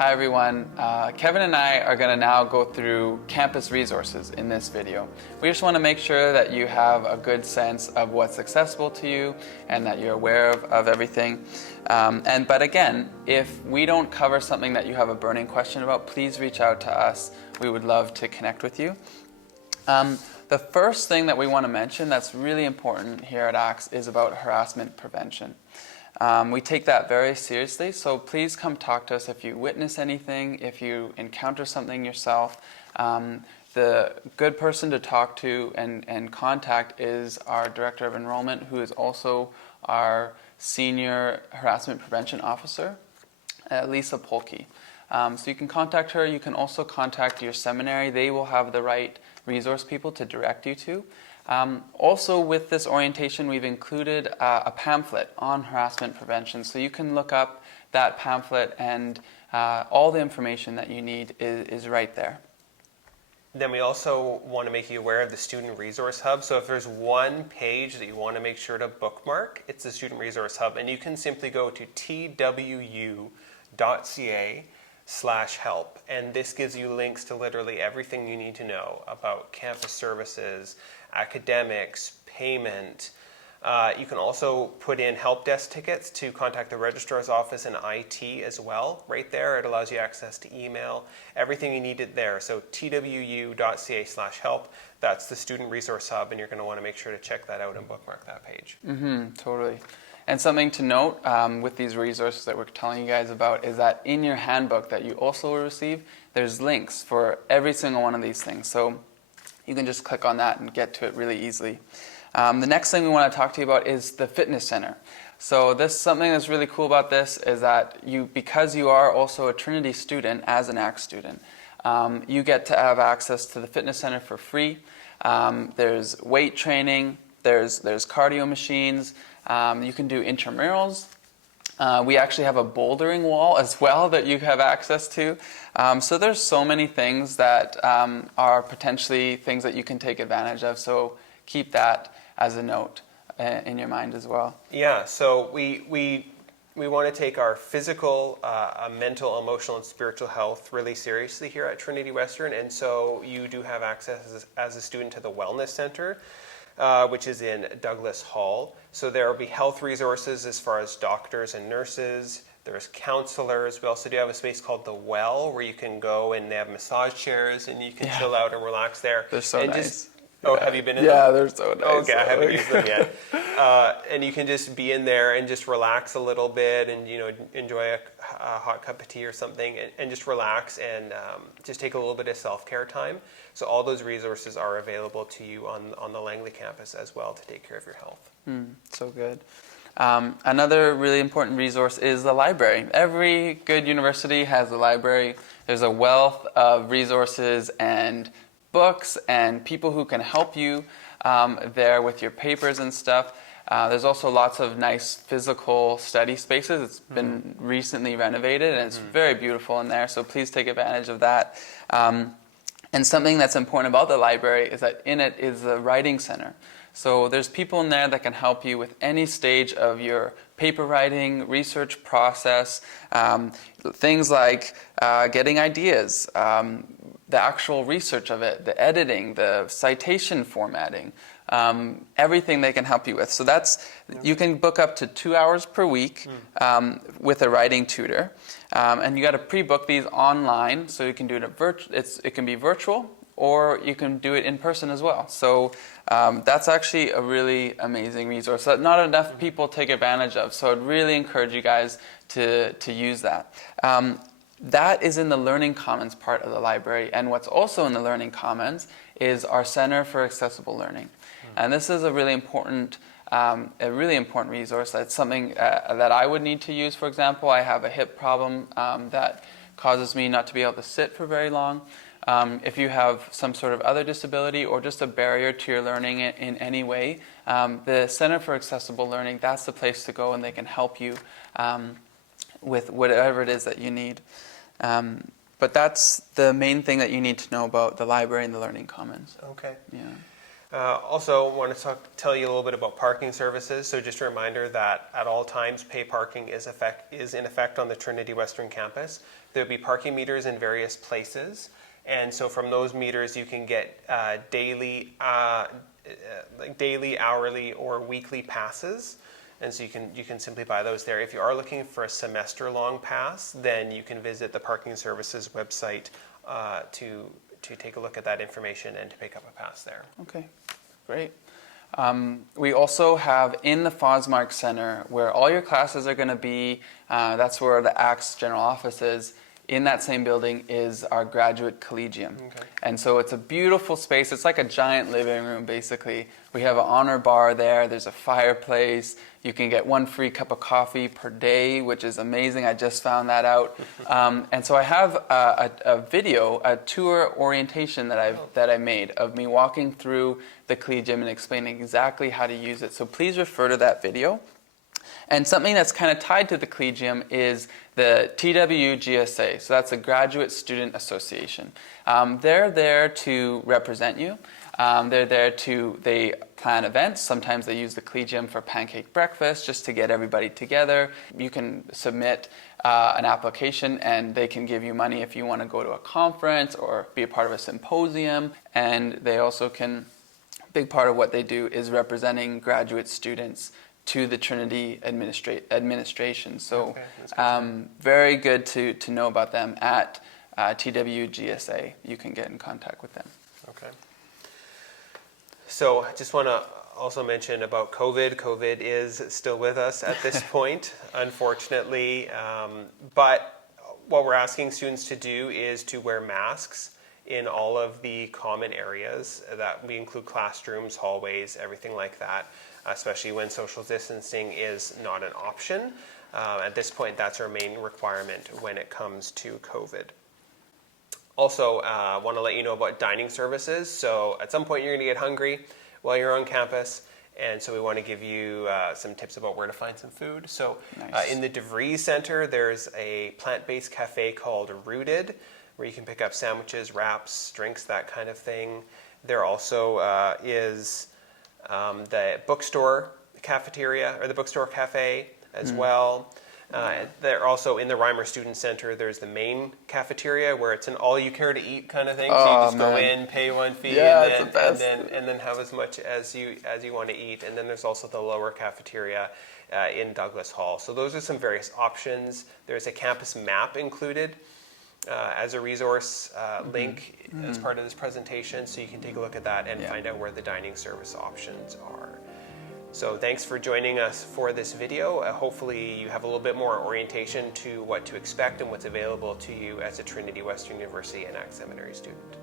Hi everyone, Kevin and I are going to now go through campus resources in this video. We just want to make sure that you have a good sense of what's accessible to you and that you're aware of everything. But again, if we don't cover something that you have a burning question about, please reach out to us. We would love to connect with you. The first thing that we want to mention that's really important here at ACTS is about harassment prevention. We take that very seriously, so please come talk to us if you witness anything, if you encounter something yourself. The good person to talk to and contact is our Director of Enrollment, who is also our Senior Harassment Prevention Officer, Lisa Polke. So you can contact her. You can also contact your seminary. They will have the right resource people to direct you to. Also with this orientation, we've included a pamphlet on harassment prevention, so you can look up that pamphlet and all the information that you need is right there. Then we also want to make you aware of the Student Resource Hub. So if there's one page that you want to make sure to bookmark, it's the Student Resource Hub, and you can simply go to twu.ca/help, and this gives you links to literally everything you need to know about campus services, academics, payment. You can also put in help desk tickets to contact the registrar's office and IT as well. Right there, it allows you access to email, everything you needed there. So twu.ca/help, that's the Student Resource Hub, and you're going to want to make sure to check that out and bookmark that page. Totally. And something to note with these resources that we're telling you guys about is that in your handbook that you also will receive, there's links for every single one of these things. So you can just click on that and get to it really easily. The next thing we want to talk to you about is the fitness center. So something that's really cool about this is that because you are also a Trinity student, as an ACT student, you get to have access to the fitness center for free. There's weight training, there's cardio machines, you can do intramurals. We actually have a bouldering wall as well that you have access to. So there's so many things that are potentially things that you can take advantage of. So keep that as a note in your mind as well. Yeah, so we want to take our physical, mental, emotional, and spiritual health really seriously here at Trinity Western, and so you do have access as a student to the Wellness Center, which is in Douglas Hall. So there will be health resources as far as doctors and nurses. There's counselors. We also do have a space called The Well, where you can go and they have massage chairs and you can chill out and relax there. They're so nice. Have you been in them? Yeah, they're so nice. Okay, I haven't used them yet. And you can just be in there and just relax a little bit and enjoy a hot cup of tea or something and just relax and just take a little bit of self-care time. So all those resources are available to you on the Langley campus as well to take care of your health. So good. Another really important resource is the library. Every good university has a library. There's a wealth of resources and books and people who can help you there with your papers and stuff. There's also lots of nice physical study spaces. It's been recently renovated and it's very beautiful in there, so please take advantage of that. And something that's important about the library is that in it is the writing center. So there's people in there that can help you with any stage of your paper writing, research process, things like getting ideas, the actual research of it, the editing, the citation formatting, everything they can help you with. So you can book up to 2 hours per week with a writing tutor. And you got to pre-book these online, so you can do it it can be virtual, or you can do it in person as well. So that's actually a really amazing resource that not enough people take advantage of. So I'd really encourage you guys to use that. That is in the Learning Commons part of the library, and what's also in the Learning Commons is our Center for Accessible Learning. And this is a really important resource. That's something that I would need to use. For example, I have a hip problem that causes me not to be able to sit for very long. If you have some sort of other disability or just a barrier to your learning in any way, the Center for Accessible Learning, that's the place to go, and they can help you with whatever it is that you need. But that's the main thing that you need to know about the library and the Learning Commons. Okay. Yeah. Also, want to tell you a little bit about parking services. So just a reminder that at all times, pay parking is in effect on the Trinity Western campus. There'll be parking meters in various places. And so from those meters, you can get daily, hourly, or weekly passes. And so you can simply buy those there. If you are looking for a semester-long pass, then you can visit the parking services website to take a look at that information and to pick up a pass there. Okay, great. We also have in the Fosmark Center, where all your classes are going to be, that's where the ACTS general office is. In that same building is our graduate collegium. Okay. And so it's a beautiful space. It's like a giant living room, basically. We have an honor bar there. There's a fireplace. You can get 1 free cup of coffee per day, which is amazing. I just found that out. And so I have a video, a tour orientation that I made of me walking through the collegium and explaining exactly how to use it. So please refer to that video. And something that's kind of tied to the collegium is the twu.ca. So that's the Graduate Student Association. They're there to represent you. They plan events. Sometimes they use the collegium for pancake breakfast just to get everybody together. You can submit an application and they can give you money if you want to go to a conference or be a part of a symposium. And they also can, big part of what they do is representing graduate students to the Trinity administration. So very good to know about them at twu.ca. You can get in contact with them. Okay. So I just want to also mention about COVID. COVID is still with us at this point, unfortunately. But what we're asking students to do is to wear masks in all of the common areas. That we include classrooms, hallways, everything like that, especially when social distancing is not an option. At this point, that's our main requirement when it comes to COVID. Also, I want to let you know about dining services. So at some point, you're going to get hungry while you're on campus. And so we want to give you some tips about where to find some food. So Nice. In the DeVries Center, there's a plant-based cafe called Rooted, where you can pick up sandwiches, wraps, drinks, that kind of thing. There also is the bookstore cafeteria, or the bookstore cafe as well. They're also in the Reimer Student Center. There's the main cafeteria where it's an all-you-care-to-eat kind of thing. So you just go in, pay 1 fee, and then have as much as you want to eat. And then there's also the lower cafeteria in Douglas Hall. So those are some various options. There's a campus map included as a resource link as part of this presentation, so you can take a look at that and find out where the dining service options are. So thanks for joining us for this video. Hopefully you have a little bit more orientation to what to expect and what's available to you as a Trinity Western University and ACT Seminary student.